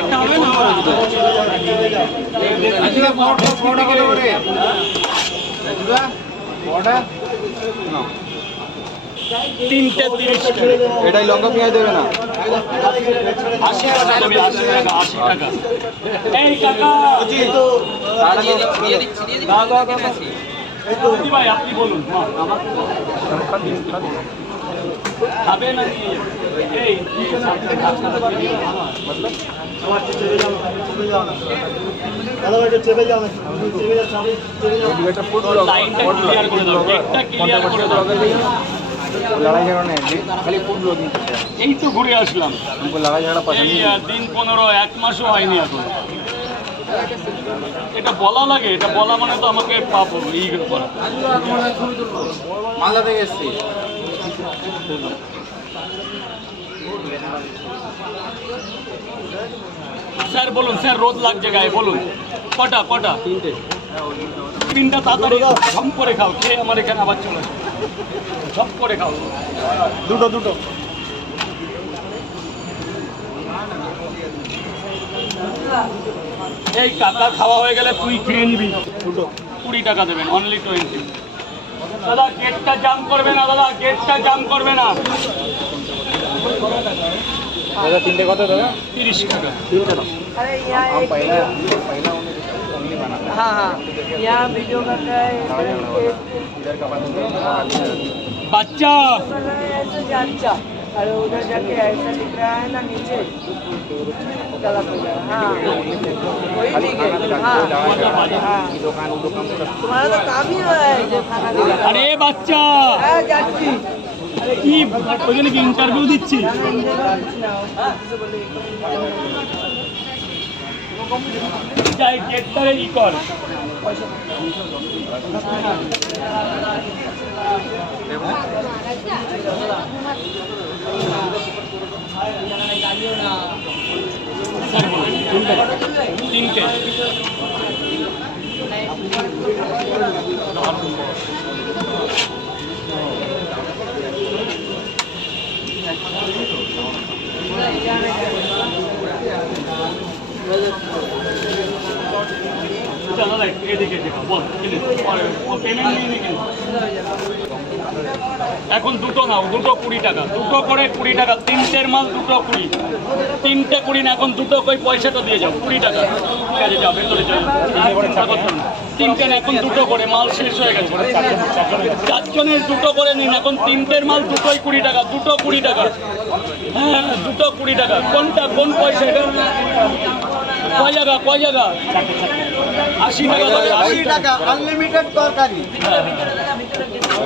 একটা হবে না তিনটে 30 টাকা। এটাই লঙ্কা পেঁয়াজ দেবে না 80 টাকা দেবে, 80 টাকা 80 টাকা। এই কাকা দি ভাই আপনি বলুন। খাবে না এই লাইনটা ক্লিয়ার করে দাও, একটা ক্লিয়ার করে দাও। लड़ाई झगड़ा नहीं खाली फूड ब्लॉगिंग करते हैं এই তো ঘুরে আসলাম, हमको लड़ाई झगड़ा पसंद এই नहीं দিন 15 1 মাসও হয়নি এখন। এটা বলা লাগে, এটা বলা মানে তো আমাকে পাবো এই করা। मालदा থেকে এসেছি স্যার বলুন, স্যার রোদ লাগছে গায়ে, বলুন কটা কটা? তিনটা তাড়াতাড়ি ঝম করে খাও, খেয়ে আমার এখানে আবার চলে আসো। ঝম করে খাও, দুটো দুটো। এই কাকা খাওয়া হয়ে গেলে তুই খেয়ে নিবি দুটো, 20 টাকা দেবেন, অনলি 20। দাদা গেটটা জাম করবে না, দাদা গেটটা জাম করবে না। दादा तीन कत दादा 30 টাকা। अरे यहाँ एक पहला पहला उन्हें बना हाँ हाँ यहाँ वीडियो कर रहा है इधर का बंद বাচ্চা कर रहा है ऐसे जांचा, अरे उधर जाके ऐसा लिख रहा है ना नीचे गलत हो गया। हाँ वही ठीक है। हाँ हाँ दुकान तुम्हारा तो काम ही है जो खाना देगा। আরে বাচ্চা हाँ जाती আরে কি ওইখানে কি ইন্টারভিউ দিচ্ছি? যাই গেটটারে ই কর। স্যার বলুন, তিনটে দাদা এদিকে বল পেমেন্ট নিয়ে নিয়ে এখন দুটো নাও, দুটো 20 টাকা, দুটো করে 20 টাকা। তিনটের মাল দুটো 20, তিনটে 20 না, এখন দুটো কই পয়সাটা দিয়ে যাও 20 টাকা। ঠিক আছে যাও ভেতরে যাও, তিনটে না এখন দুটো করে, মাল শেষ হয়ে গেছে। চারজনের দুটো করে নিন, এখন তিনটের মাল দুটোই 20 টাকা, দুটো 20 টাকা। হ্যাঁ দুটো 20 টাকা। কোনটা কোন পয়সা এটা? কয় জায়গা কয় জায়গা? 80 টাকা 80 টাকা আনলিমিটেড তরকারি।